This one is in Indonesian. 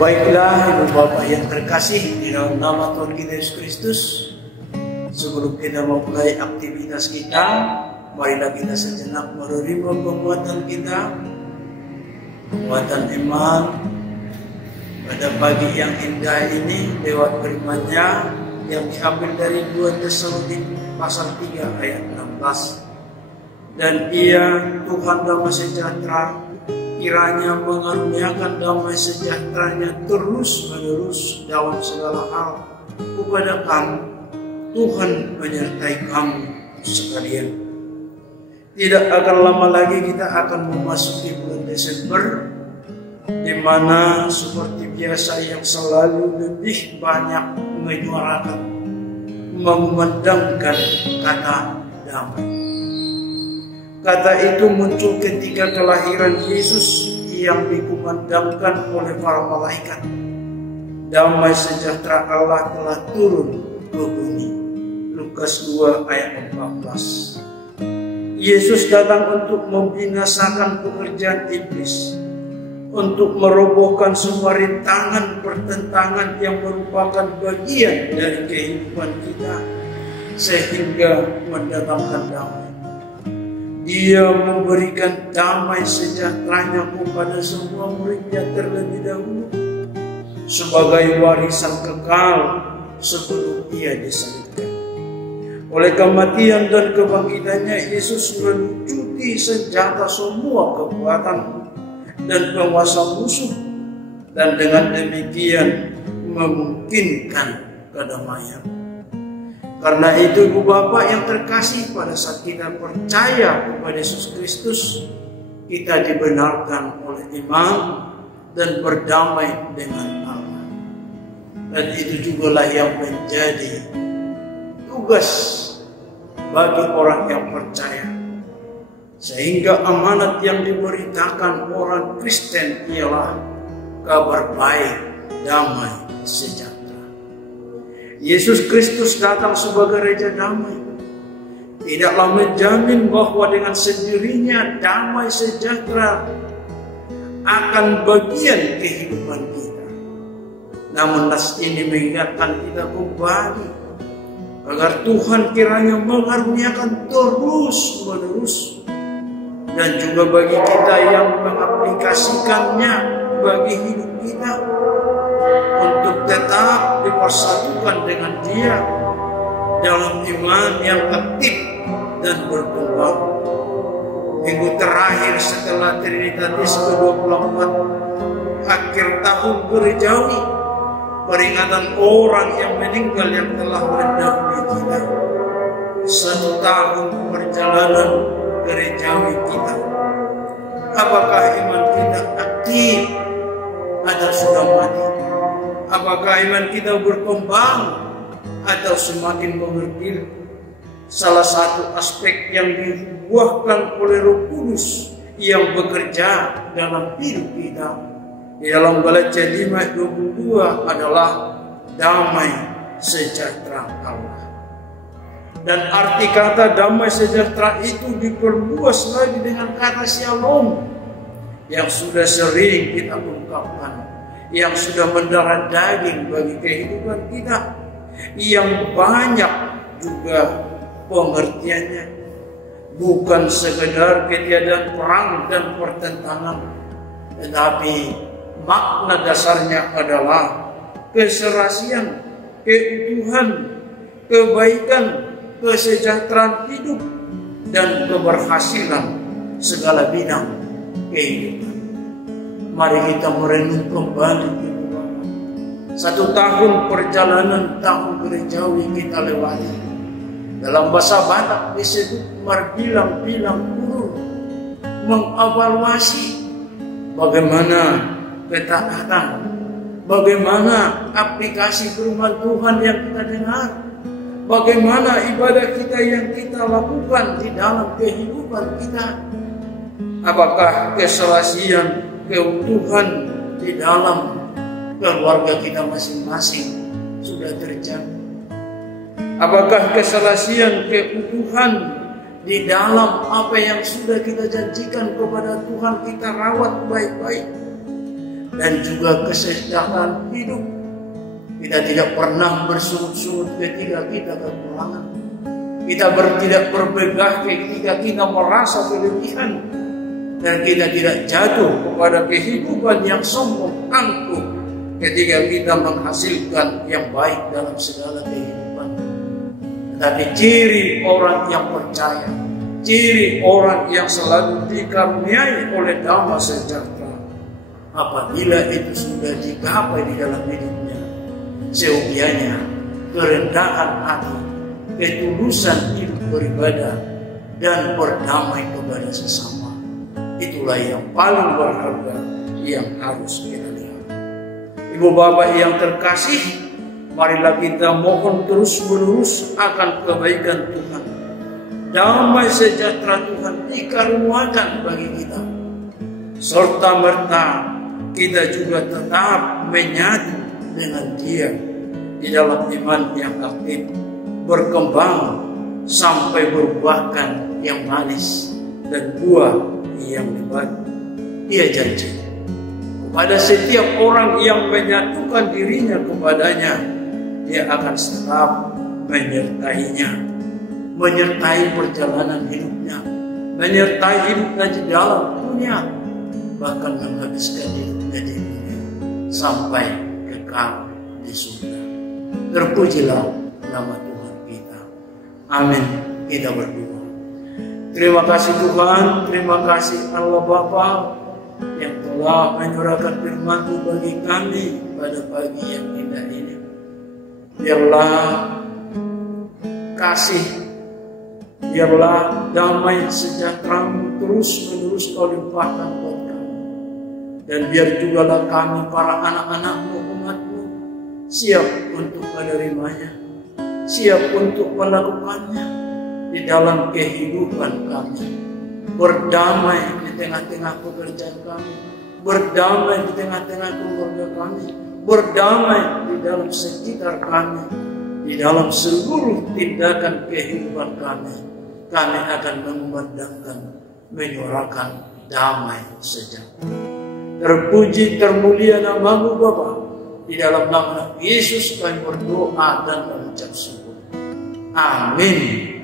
Baiklah Ibu Bapak yang terkasih di dalam nama Tuhan kita Yesus Kristus, sebelum kita memulai aktivitas kita, marilah kita sejenak menerima penguatan kita, penguatan iman pada pagi yang indah ini lewat firman-Nya yang diambil dari 2 Tesalonika pasal 3 ayat 16. Dan Ia Tuhan damai sejahtera kiranya mengaruniakan damai sejahtera-Nya terus-menerus dalam segala hal kepada kamu. Tuhan menyertai kamu sekalian. Tidak akan lama lagi kita akan memasuki bulan Desember, di mana seperti biasa yang selalu lebih banyak menyuarakan, memandangkan kata damai. Kata itu muncul ketika kelahiran Yesus yang dikumandangkan oleh para malaikat. Damai sejahtera Allah telah turun ke bumi. Lukas 2 ayat 14. Yesus datang untuk membinasakan pekerjaan iblis, untuk merobohkan semua rintangan pertentangan yang merupakan bagian dari kehidupan kita, sehingga mendatangkan damai. Dia memberikan damai sejahtera-Nya kepada semua murid-Nya terlebih dahulu sebagai warisan kekal sebelum Ia disalibkan. Oleh kematian dan kebangkitan-Nya, Yesus melucuti senjata semua kekuatan dan penguasa musuh, dan dengan demikian memungkinkan kedamaian. Karena itu Ibu Bapak yang terkasih, pada saat kita percaya kepada Yesus Kristus, kita dibenarkan oleh iman dan berdamai dengan Allah. Dan itu jugalah yang menjadi tugas bagi orang yang percaya. Sehingga amanat yang diberitakan orang Kristen ialah kabar baik, damai, sejahtera. Yesus Kristus datang sebagai Raja Damai. Tidaklah menjamin bahwa dengan sendirinya damai sejahtera akan bagian kehidupan kita. Namun nas ini mengingatkan kita kembali agar Tuhan kiranya mengaruniakan terus-menerus, dan juga bagi kita yang mengaplikasikannya bagi hidup kita, untuk tetap dipersatukan dengan Dia dalam iman yang aktif dan berkembang. Minggu terakhir setelah Trinitatis ke-24, akhir tahun gerejawi, peringatan orang yang meninggal yang telah mendahului kita. 1 tahun perjalanan gerejawi kita. Apakah iman kita aktif atau sudah mati? Apakah iman kita berkembang atau semakin mengerdil? Salah satu aspek yang dibuahkan oleh Roh Kudus yang bekerja dalam hidup kita di dalam Galatia 5:22 adalah damai sejahtera Allah. Dan arti kata damai sejahtera itu diperluas lagi dengan kata shalom yang sudah sering kita ungkapkan, yang sudah mendarah daging bagi kehidupan kita, yang banyak juga pengertiannya. Bukan sekedar ketiadaan perang dan pertentangan, tetapi makna dasarnya adalah keserasian, keutuhan, kebaikan, kesejahteraan hidup, dan keberhasilan segala bidang kehidupan. Mari kita merenung kembali 1 tahun perjalanan tahun gerejawi kita lewati. Dalam bahasa Batak disebut marbilang-bilang kurun, mengevaluasi bagaimana ketaatan, bagaimana aplikasi firman Tuhan yang kita dengar, bagaimana ibadah kita yang kita lakukan di dalam kehidupan kita. Apakah keserasian, keutuhan di dalam keluarga kita masing-masing sudah terjadi? Apakah keserasian, keutuhan di dalam apa yang sudah kita janjikan kepada Tuhan kita rawat baik-baik? dan juga kesejahteraan hidup. Kita tidak pernah bersungut-sungut ketika kita kekurangan. Kita tidak berbegah ketika kita merasa kelebihan. Dan kita tidak jatuh kepada kehidupan yang sombong angkuh ketika kita menghasilkan yang baik dalam segala kehidupan. Tetapi ciri orang yang percaya, ciri orang yang selalu dikaruniai oleh damai sejahtera, apabila itu sudah digapai di dalam hidupnya, seubianya kerendahan hati, ketulusan hidup beribadah, dan berdamai kepada sesama. Itulah yang paling berharga yang harus kita lihat. Ibu bapak yang terkasih, marilah kita mohon terus-menerus akan kebaikan Tuhan. Damai sejahtera Tuhan dikaruniakan bagi kita. Serta merta kita juga tetap menyatu dengan Dia di dalam iman yang aktif, berkembang sampai berbuahkan yang manis dan buah yang lebat. Dia janji kepada setiap orang yang menyatukan dirinya kepadanya, Dia akan tetap menyertainya, menyertai perjalanan hidupnya, menyertai hidupnya di dalam dunia, bahkan menghabiskan hidupnya di dunia sampai kekal di surga. Terpujilah nama Tuhan kita. Amin. Kita berdoa. Terima kasih Tuhan, terima kasih Allah Bapa yang telah menyurahkan firman-Mu bagi kami pada pagi yang indah ini. Biarlah kasih, biarlah damai sejahtera-Mu terus-menerus Kau limpahkan buat kami. Dan biar jugalah kami para anak-anak-Mu, umat-Mu, siap untuk menerimanya, siap untuk melakukannya di dalam kehidupan kami, berdamai di tengah-tengah pekerjaan kami, berdamai di tengah-tengah keluarga kami, berdamai di dalam sekitar kami, di dalam seluruh tindakan kehidupan kami. Kami akan mengumandangkan, menyuarakan damai sejahtera. Terpuji, termulia nama-Mu Bapa. Di dalam nama Yesus kami berdoa dan mengucap syukur. Amin.